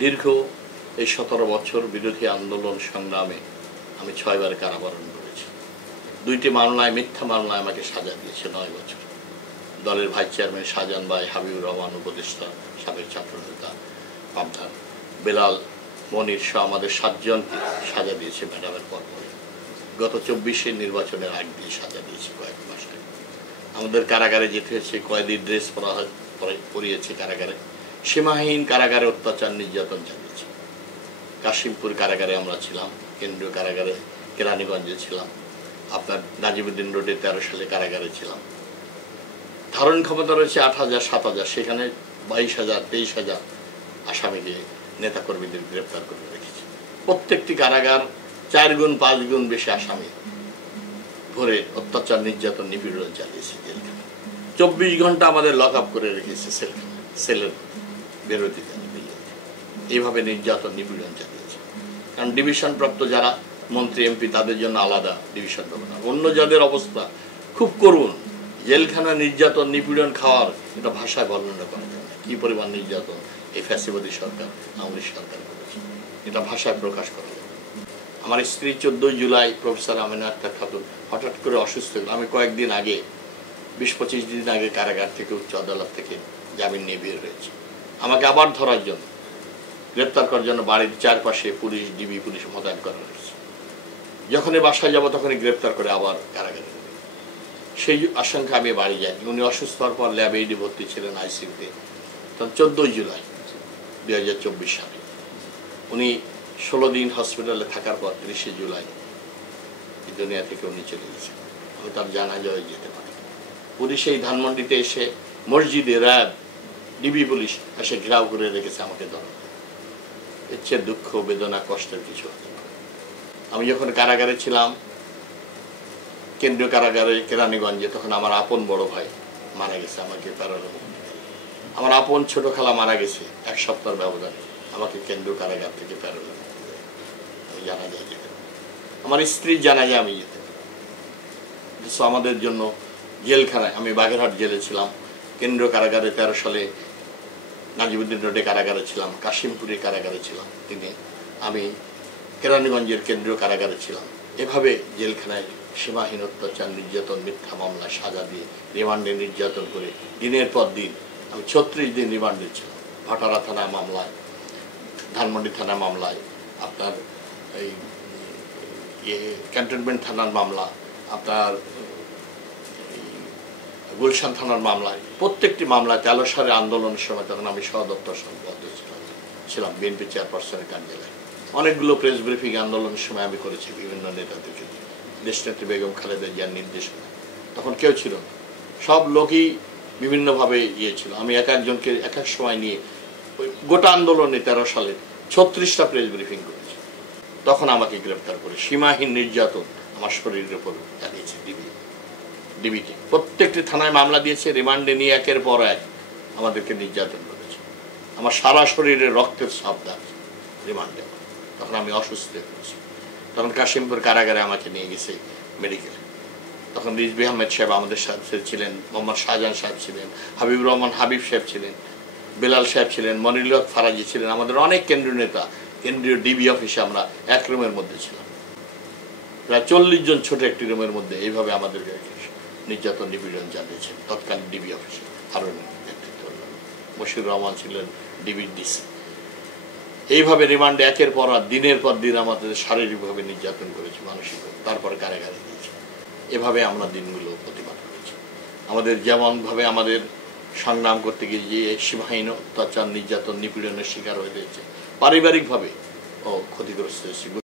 দীর্ঘ এই 17 বছর বিরোধী আন্দোলন সংগ্রামে আমি 6 বার কারাবরণ করেছি। 2টি মামলায়, মিথ্যা মামলায় আমাকে সাজা দিয়েছে 9 বছর। দলের ভাইস চেয়ারম্যান শাহজাহান ভাই, হাবিবুর রহমান উপদেষ্টা, সাবেক ছাত্রনেতা পাবনার বেলাল, মনির সহ আমাদের 7 জনকে সাজা দিয়েছে ম্যাডামের পরপরে। গত 24-এর নির্বাচনের আগ দিয়ে সাজা দিয়েছে কয়েক মাস আগে। আমাদের কারাগারে যেতে হয়েছে, কয়েদির ড্রেস পরিয়েছে কারাগারে, সীমাহীন কারাগারে অত্যাচার নির্যাতন চালিয়েছে। কাশিমপুর কারাগারে আমরা ছিলাম, কেন্দ্রীয় কারাগারে কেরানীগঞ্জে ছিলাম, আপনার নাজিমুদ্দিন রোডে 13 সালে কারাগারে ছিলাম। ধারণ ক্ষমতা রয়েছে 8,000 7,000, সেখানে 22,000 23,000 আসামিকে, নেতাকর্মীদের গ্রেপ্তার করে রেখেছে। প্রত্যেকটি কারাগার 4 গুণ 5 গুণ বেশি আসামি ভরে অত্যাচার নির্যাতন নিপীড়ন চালিয়েছে জেলখানে। 24 ঘন্টা আমাদের লক আপ করে রেখেছে সেলের বিরোধীদের। এইভাবে নির্যাতন নিপীড়ন চালিয়েছে। কারণ ডিভিশন প্রাপ্ত যারা মন্ত্রী এমপি, তাদের জন্য আলাদা ডিভিশন ব্যবস্থা। অন্য যাদের অবস্থা খুব করুণ, জেলখানা নির্যাতন নিপীড়ন খাওয়ার এটা ভাষায় বর্ণনা করা যায় না। কি পরিমাণ নির্যাতন এই ফ্যাসিবাদী সরকার, আওয়ামী লীগ সরকার করেছে, এটা ভাষায় প্রকাশ করা যায়। আমার স্ত্রী 14 জুলাই প্রফেসর আমিনা আক্তার খাতুন হঠাৎ করে অসুস্থ হল। আমি কয়েকদিন আগে, 20-25 দিন আগে কারাগার থেকে, উচ্চ আদালত থেকে জামিন নিয়ে বের হয়েছি। আমাকে আবার ধরার জন্য, গ্রেপ্তার করার জন্য বাড়ির চারপাশে পুলিশ, ডিবি পুলিশ মোতায়েন করা হয়েছে। যখনই বাসায় যাব তখনই গ্রেপ্তার করে আবার কারাগারে নেবে, সেই আশঙ্কা আমি বাড়ি যাইনি। উনি অসুস্থ হওয়ার পর ল্যাবে এডি ভর্তি ছিলেন, আইসিইউতে। তখন 14 জুলাই 2024 সালে উনি 16 দিন হসপিটালে থাকার পর 30 জুলাই এই দুনিয়া থেকে উনি চলে গেছেন। আমি তার জানাজায় যেতে পারি। পুলিশ এই ধানমন্ডিতে এসে, মসজিদে র্যাব, ডিবি পুলিশ এসে ঘেরাও করে রেখেছে আমাকে ধরা। এর চেয়ে দুঃখ, বেদনা, কষ্টের কিছু হতে পারে। আমি যখন কারাগারে ছিলাম, কেন্দ্রীয় কারাগারে কেরানীগঞ্জে, তখন আমার আপন বড় ভাই মারা গেছে আমাকে প্যারোলে মুক্তি দিয়ে। আমার আপন ছোট খালা মারা গেছে 1 সপ্তাহের ব্যবধানে, আমাকে কেন্দ্রীয় কারাগার থেকে প্যারোলে মুক্তি দেয়। আমি জানাজায় যেতে পারি, আমার স্ত্রীর জানাজায় আমি যেতে পারি। আমাদের জন্য জেলখানায়, আমি বাগেরহাট জেলে ছিলাম, কেন্দ্রীয় কারাগারে 13 সালে নাজিমুদ্দিন রোডে কারাগারে ছিলাম, কাশিমপুরে কারাগারে ছিলাম, আমি কেরানীগঞ্জের কেন্দ্রীয় কারাগারে ছিলাম। এভাবে জেলখানায় সীমাহীন অত্যাচার নির্যাতন, মিথ্যা মামলায় সাজা দিয়ে, রিমান্ডে নির্যাতন করে দিনের পর দিন আমি 36 দিন রিমান্ডে ছিলাম। ভাটারা থানা মামলায়, ধানমন্ডি থানা মামলায়, আপনার এই ক্যান্টনমেন্ট থানার মামলা, আপনার গুলশান থানার মামলায়, প্রত্যেকটি মামলায় 13 সালে আন্দোলনের সময় তখন আমি সদপ্তর সম্পাদক ছিলাম বিএনপি চেয়ারপারসনের কার্যালয়ে। অনেকগুলো প্রেস ব্রিফিং আন্দোলনের সময় আমি করেছি বিভিন্ন নেতাদেরকে, দেশনেত্রী বেগম খালেদা জিয়ার নির্দেশনা। তখন কেউ ছিল না, সব লোকই বিভিন্নভাবে ছিল। আমি এক একজনকে এক এক সময় নিয়ে গোটা আন্দোলনে 13 সালে 36টা প্রেস ব্রিফিং করেছি। তখন আমাকে গ্রেফতার করে সীমাহীন নির্যাতন আমার শরীরের উপর চালিয়েছে ডিবিটি। প্রত্যেকটি থানায় মামলা দিয়েছে, রিমান্ডে নিয়ে একের পর এক আমাদেরকে নির্যাতন করেছে। আমার সারা শরীরে রক্তের ছাপ আছে রিমান্ডে। তখন আমি অসুস্থ হয়েছি। তখন কাশিমপুর কারাগারে আমাকে নিয়ে গেছে মেডিকেলে। তখন রিজভী আহমেদ সাহেব আমাদের সাথে ছিলেন, মোহাম্মদ শাহজাহান সাহেব ছিলেন, হাবিবুর রহমান হাবিব সাহেব ছিলেন, বেলাল সাহেব ছিলেন, মনিরুল হক ফারাজি ছিলেন, আমাদের অনেক কেন্দ্রীয় নেতা। কেন্দ্রীয় ডিবি অফিসে আমরা এক রুমের মধ্যে ছিলাম, প্রায় 40 জন ছোট একটি রুমের মধ্যে। এইভাবে আমাদের নির্যাতন নিপীড়ন চালিয়েছেন তৎকালীন ডিবি অফিসে। হারুনের নেতৃত্ব, মশিউর রহমান ছিলেন ডিবির ডিসি। এইভাবে রিমান্ডে একের পর দিনের পর দিন আমাদের শারীরিকভাবে নির্যাতন করেছে, মানসিকভাবে, তারপরে কারাগারে দিয়েছে। এভাবে আমরা দিনগুলো প্রতিবাদ করেছি। আমাদের যেমনভাবে আমাদের সংগ্রাম করতে গিয়ে যে সীমাহীন অত্যাচার নির্যাতন নিপীড়নের শিকার হয়ে রয়েছে, পারিবারিকভাবে ক্ষতিগ্রস্ত হয়েছে।